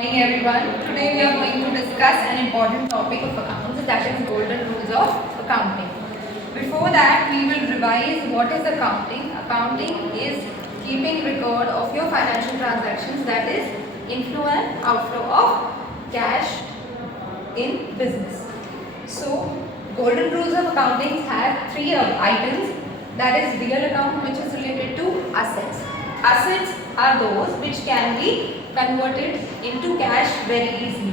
Morning everyone. Today we are going to discuss an important topic of accounts, that is golden rules of accounting. Before that, we will revise what is accounting. Accounting is keeping record of your financial transactions, that is inflow and outflow of cash in business. So golden rules of accounting have three items, that is real account, which is related to assets. Assets are those which can be converted into cash very easily.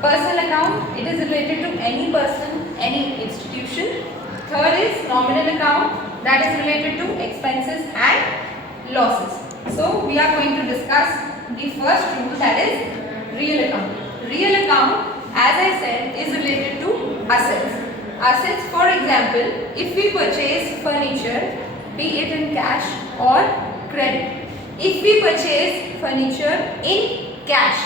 Personal account, it is related to any person, any institution. Third is nominal account, that is related to expenses and losses. So we are going to discuss the first rule, that is real account. Real account, as I said, is related to assets. Assets, for example, if we purchase furniture, be it in cash or credit. If we purchase furniture in cash,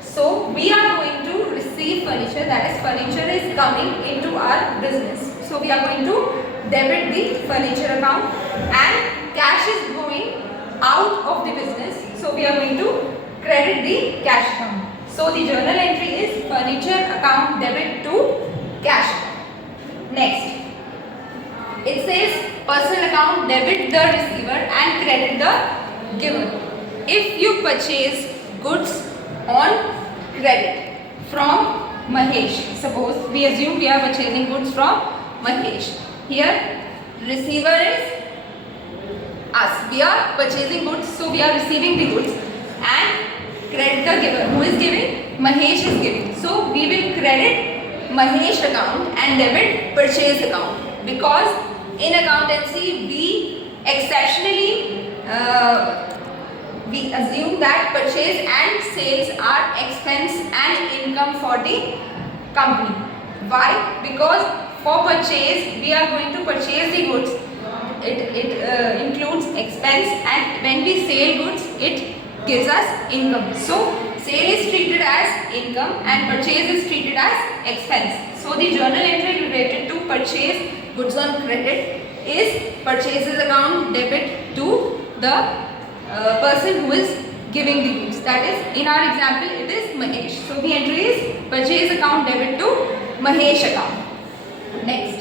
so we are going to receive furniture, that is furniture is coming into our business. So we are going to debit the furniture account and cash is going out of the business. So we are going to credit the cash account. So the journal entry is furniture account debit to cash account. Next, it says personal account debit the receiver and credit the giver. If you purchase goods on credit from Mahesh, suppose we assume we are purchasing goods from Mahesh. Here receiver is us. We are purchasing goods, so we are receiving the goods, and credit the giver. Who is giving? Mahesh is giving. So we will credit Mahesh account and debit purchase account, because in accountancy we exceptionally we assume that purchase and sales are expense and income for the company. Why? Because for purchase we are going to purchase the goods. It includes expense, and when we sell goods it gives us income. So sale is treated as income and purchase is treated as expense. So the journal entry related to purchase goods on credit is purchases account debit to the person who is giving the goods. That is, in our example, it is Mahesh. So the entry is purchase account debit to Mahesh account. Next,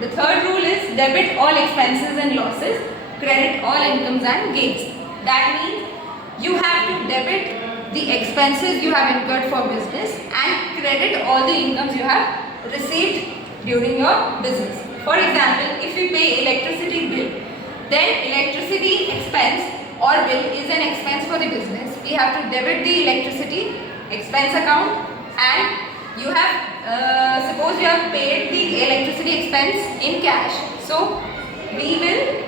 the third rule is debit all expenses and losses, credit all incomes and gains. That means you have to debit the expenses you have incurred for business and credit all the incomes you have received during your business. For example, if we pay electricity bill, then electricity expense or bill is an expense for the business. We have to debit the electricity expense account, and you have suppose you have paid the electricity expense in cash, so we will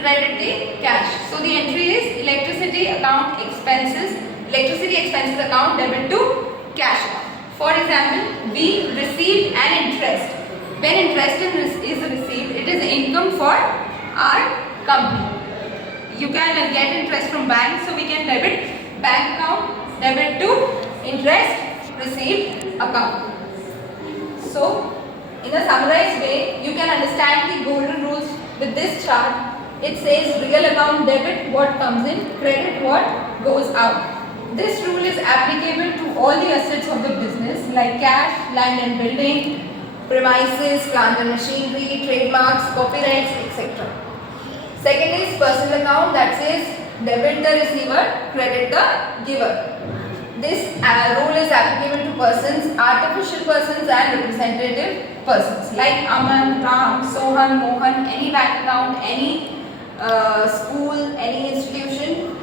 credit the cash. So the entry is electricity account expenses, electricity expenses account debit to cash account. For example, we received an interest. When interest is received, it is income for our company. You can get interest from bank, so we can debit bank account, debit to interest received account. So in a summarized way, you can understand the golden rules with this chart. It says real account debit what comes in, credit what goes out. This rule is applicable to all the assets of the business like cash, land and building, premises, plant and machinery, trademarks, copyrights, etc. Second is personal account, that says debit the receiver, credit the giver. This rule is applicable to persons, artificial persons and representative persons like Aman, Ram, Sohan, Mohan. Any bank account, any school, any institution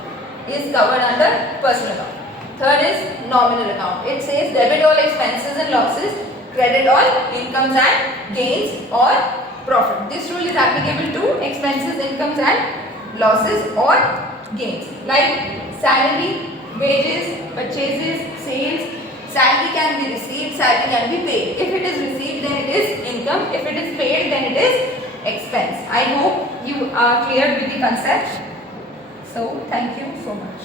is covered under personal account. Third is nominal account. It says debit all expenses and losses, credit all incomes and gains or profit. This rule is applicable to expenses, incomes and losses or gains like salary, wages, purchases, sales. Salary can be received, salary can be paid. If it is received, then it is income. If it is paid, then it is expense. I hope you are clear with the concept. So thank you so much.